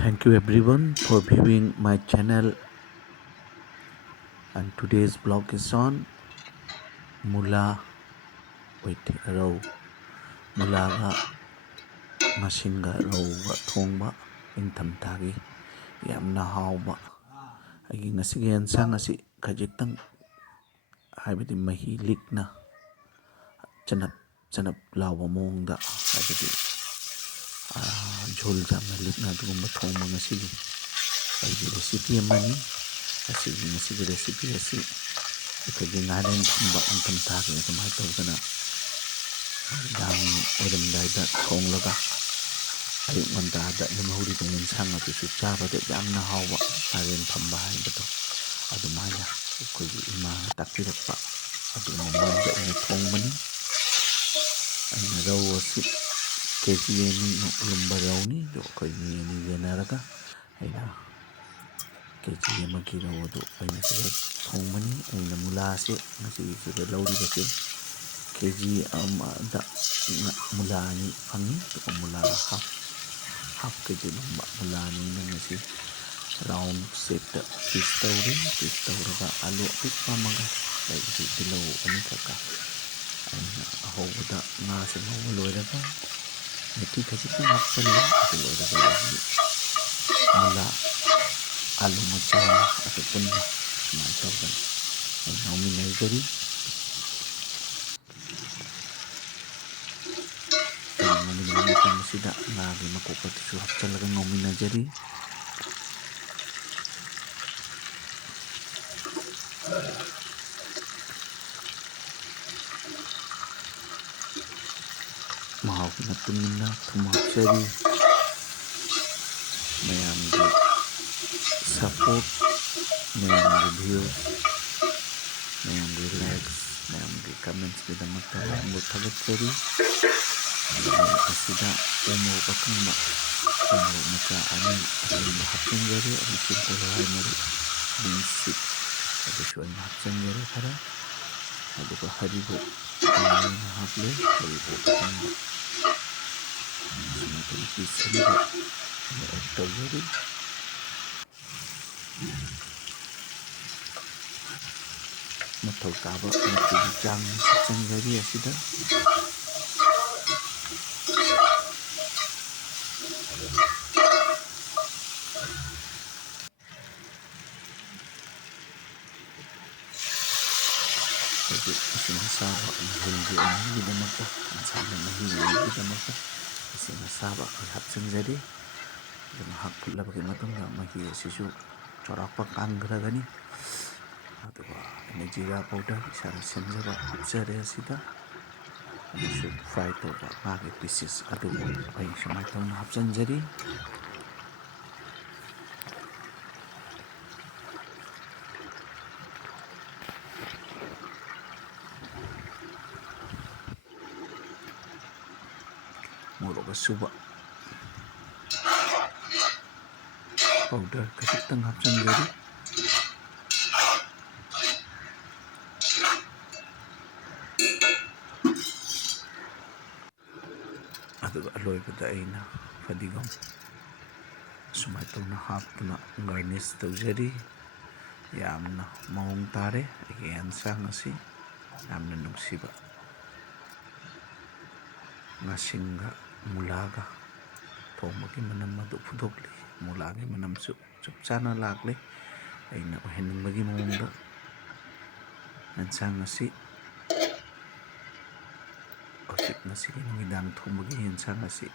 Thank you everyone for viewing my channel, and today's vlog is on mula with rau. Mulaga masinga rauga thongba ꯅꯤꯡꯊꯝꯊꯥꯒꯤ ꯌꯥꯝꯅ ꯍꯥꯎꯕ ꯑꯩꯒꯤ ꯉꯁꯤꯒꯤ ꯌꯦꯟꯁꯥꯡ ꯑꯁꯤ ꯈꯖꯤꯛꯇꯪ ꯍꯥꯏꯕꯗꯤ ꯃꯍꯤ ꯂꯤꯛꯅ ꯆꯅꯞ ꯆꯅꯞ ꯂꯥꯎꯕ ꯃꯑꯣꯡꯗ ꯍꯥꯏꯕꯗꯤ ঝোল ꯌꯥꯝꯅ ꯂꯤꯛꯅ ꯑꯗꯨꯒꯨꯝꯕ ꯊꯣꯡꯕ ꯉꯁꯤꯒꯤ ꯑꯩꯒꯤ ꯔꯦꯁꯤꯄꯤ ꯑꯃꯅꯤ꯫ ꯉꯁꯤꯒꯤ ꯔꯦꯁꯤꯄꯤ ꯑꯁꯤ ꯑꯩꯈꯣꯏꯒꯤ ꯉꯥꯔꯦꯟ ꯊꯝꯕ ꯅꯤꯡꯊꯝꯊꯥꯒꯤ ꯑꯗꯨꯃꯥꯏꯅ ꯇꯧꯗꯅ ꯅꯨꯃꯤꯗꯥꯡ ꯑꯣꯏꯔꯝꯗꯥꯏꯗ ꯊꯣꯡꯂꯒ ꯑꯌꯨꯛ ꯉꯟꯇꯥꯗ ꯂꯦꯝꯍꯧꯔꯤꯕ ꯌꯦꯟꯁꯥꯡ ꯑꯗꯨꯁꯨ ꯆꯥꯕꯗ ꯌꯥꯝꯅ ꯍꯥꯎꯕ ꯉꯥꯔꯦꯟ ꯐꯝꯕ ꯍꯥꯏꯕꯗꯣ ꯑꯗꯨꯃꯥꯏꯅ ꯑꯩꯈꯣꯏꯒꯤ ꯏꯃꯥꯅ ꯇꯥꯛꯄꯤꯔꯛꯄ ꯑꯗꯨꯒꯨꯝꯕ ꯃꯑꯣꯡꯗ ꯑꯩꯅ ꯊꯣꯡꯕꯅꯤ꯫ ꯑꯩꯅ ꯔꯧ ꯑꯁꯤ ꯀꯦꯖꯤ 2ꯃꯨꯛ ꯂꯨꯝꯕ ꯔꯧꯅꯤ꯫ ꯑꯗꯨ ꯑꯩꯈꯣꯏ ꯃꯤ 2 ꯌꯦꯟꯅꯔꯒ ꯑꯩꯅ ꯀꯦꯖꯤ ꯑꯃꯒꯤ ꯔꯧ ꯑꯗꯨ ꯑꯩꯅ ꯁꯤꯗ ꯊꯣꯡꯕꯅꯤ꯫ ꯑꯩꯅ ꯃꯨꯂꯥꯁꯦ ꯉꯁꯤꯒꯤꯁꯤꯗ ꯂꯧꯔꯤꯕꯁꯦ ꯀꯦꯖꯤ ꯑꯃꯗ ꯃꯨꯂꯥ 2 ꯐꯪꯉꯤ꯫ ꯑꯗꯨꯒ ꯃꯨꯂꯥ ꯍꯥꯐ ꯀꯦꯖꯤ ꯂꯨꯝꯕ ꯃꯨꯂꯥ 2ꯅ ꯉꯁꯤ ꯔꯥꯎꯟ ꯁꯦꯞꯇ ꯄꯤꯁ ꯇꯧꯔꯤ꯫ ꯄꯤꯁ ꯇꯧꯔꯒ ꯑꯂꯨ ꯑꯄꯤꯛꯄ ꯑꯃꯒ ꯑꯗꯒꯤ ꯇꯤꯜꯍꯧ ꯑꯅꯤꯈꯛꯀ ꯑꯩꯅ ꯑꯍꯧꯕꯗ ꯉꯥꯁꯦ ꯉꯧꯕ ꯂꯣꯏꯔꯒ ꯃꯦꯊꯤ ꯈꯖꯤꯛꯇꯪ ꯍꯥꯞꯆꯜꯂꯤ꯫ ꯑꯗꯨ ꯂꯣꯏꯔꯒ ꯑꯩꯒꯤ ꯃꯨꯂꯥ ꯑꯂꯨ ꯃꯆꯥ ꯑꯃ ꯑꯗꯨ ꯄꯨꯟꯅ ꯁꯨꯃꯥꯏꯅ ꯇꯧꯗꯅ ꯑꯩ ꯉꯧꯃꯤꯟꯅꯖꯔꯤ꯫ ꯑꯩꯅ ꯉꯧꯃꯤꯟꯅꯕ ꯃꯇꯝ ꯑꯁꯤꯗ ꯉꯥꯒꯤ ꯃꯀꯣꯛ ꯑꯗꯨꯁꯨ ꯍꯥꯞꯆꯜꯂꯒ ꯉꯧꯃꯤꯟꯅꯖꯔꯤ꯫ ꯃꯍꯥꯎꯒꯤ ꯃꯇꯨꯡ ꯏꯟꯅ ꯊꯨꯝ ꯍꯥꯞꯆꯔꯤ꯫ ꯃꯌꯥꯝꯒꯤ ꯁꯄꯣꯔꯠ, ꯃꯌꯥꯝꯒꯤ ꯚ꯭ꯌꯨꯁ, ꯃꯌꯥꯝꯒꯤ ꯂꯥꯏꯛꯁ, ꯃꯌꯥꯝꯒꯤ ꯀꯃꯦꯟꯠꯁꯀꯤꯗꯃꯛꯇ ꯃꯌꯥꯝꯕꯨ ꯊꯥꯒꯠꯆꯔꯤ꯫ ꯑꯩ ꯑꯁꯤꯗ ꯎꯃꯣꯔꯣꯛ ꯑꯀꯪꯕ ꯎꯃꯣꯔꯣꯛ ꯃꯆꯥ 2 ꯑꯀꯪꯕ ꯍꯥꯞꯆꯤꯟꯖꯔꯤ꯫ ꯑꯃꯁꯨꯡ ꯍꯋꯥꯏ ꯃꯔꯨ ꯕꯤꯟꯁ ꯁꯤꯗ ꯑꯗꯨꯁꯨ ꯑꯩꯅ ꯍꯥꯞꯆꯤꯟꯖꯔꯦ ꯈꯔ꯫ ꯑꯗꯨꯒ ꯍꯔꯤꯕꯣꯞ ꯈꯔ ꯑꯩꯅ ꯍꯥꯞꯂꯦ, ꯍꯔꯤꯕꯣꯞ ꯑꯀꯪꯕ ꯑꯁꯨꯃꯥꯏꯅ ꯇꯧꯅ ꯄꯤꯁ 2ꯈꯛ ꯑꯩꯅ ꯑꯦꯗ ꯇꯧꯖꯔꯤ꯫ ꯃꯊꯧ ꯇꯥꯕ ꯃꯆꯨꯒꯤ ꯆꯥꯡ ꯍꯥꯞꯆꯤꯟꯖꯔꯤ ꯑꯁꯤꯗ꯫ ꯍꯧꯖꯤꯛ ꯏꯁꯤꯡ ꯑꯁꯥꯕ ꯓꯣꯜꯒꯤ ꯑꯣꯏꯅꯕꯒꯤꯗꯃꯛꯇ, ꯌꯦꯟꯁꯥꯡꯗ ꯃꯍꯤ ꯑꯣꯏꯅꯕꯒꯤꯗꯃꯛꯇ ꯏꯁꯤꯡ ꯑꯁꯥꯕ ꯑꯩ ꯍꯥꯞꯆꯤꯟꯖꯔꯤ꯫ ꯑꯗꯨ ꯉꯥꯏꯍꯥꯛ ꯐꯨꯠꯂꯕꯒꯤ ꯃꯇꯨꯡꯗ ꯃꯍꯤ ꯑꯁꯤꯁꯨ ꯆꯥꯎꯔꯥꯛꯄ ꯀꯥꯟꯈ꯭ꯔꯒꯅꯤ꯫ ꯑꯗꯨꯒ ꯑꯩꯅ ꯖꯤꯔꯥ ꯄꯥꯎꯗꯔ ꯏꯁꯥꯅ ꯁꯦꯝꯖꯕ ꯍꯥꯞꯆꯔꯦ ꯑꯁꯤꯗ꯫ ꯑꯃꯁꯨꯡ ꯐ꯭ꯔꯥꯏ ꯇꯧꯕ ꯉꯥꯒꯤ ꯄꯤꯁꯦꯁ ꯑꯗꯨ ꯑꯩ ꯁꯨꯃꯥꯏꯅ ꯇꯧꯅ ꯍꯥꯞꯆꯤꯟꯖꯔꯤ꯫ ꯃꯣꯔꯣꯛ ꯑꯁꯨꯕ ꯄꯥꯎꯗꯔ ꯈꯖꯤꯛꯇꯪ ꯍꯥꯞꯆꯤꯟꯖꯔꯤ꯫ ꯑꯗꯨꯒ ꯑꯂꯣꯏꯕꯗ ꯑꯩꯅ ꯐꯗꯤꯒꯣꯝ ꯑꯁꯨꯃꯥꯏꯅ ꯇꯧꯅ ꯍꯥꯞꯇꯨꯅ ꯒꯥꯔꯅꯤꯁ ꯇꯧꯖꯔꯤ꯫ ꯌꯥꯝꯅ ꯃꯑꯣꯡ ꯇꯥꯔꯦ ꯑꯩꯒꯤ ꯌꯦꯟꯁꯥꯡ ꯑꯁꯤ꯫ ꯌꯥꯝꯅ ꯅꯨꯡꯁꯤꯕ ꯉꯥꯁꯤꯡꯒ ꯃꯨꯂꯥꯒ ꯊꯣꯡꯕꯒꯤ ꯃꯅꯝ ꯑꯗꯨ ꯐꯨꯗꯣꯛꯂꯤ꯫ ꯃꯨꯂꯥꯒꯤ ꯃꯅꯝꯁꯨ ꯆꯞ ꯆꯥꯅ ꯂꯥꯛꯂꯤ ꯑꯩꯅ ꯑꯣꯏꯍꯟꯅꯤꯡꯕꯒꯤ ꯃꯑꯣꯡꯗ꯫ ꯌꯦꯟꯁꯥꯡ ꯑꯁꯤ ꯍꯧꯖꯤꯛ ꯉꯁꯤꯒꯤ ꯅꯨꯃꯤꯗꯥꯡ ꯊꯣꯡꯕꯒꯤ ꯌꯦꯟꯁꯥꯡ ꯑꯁꯤ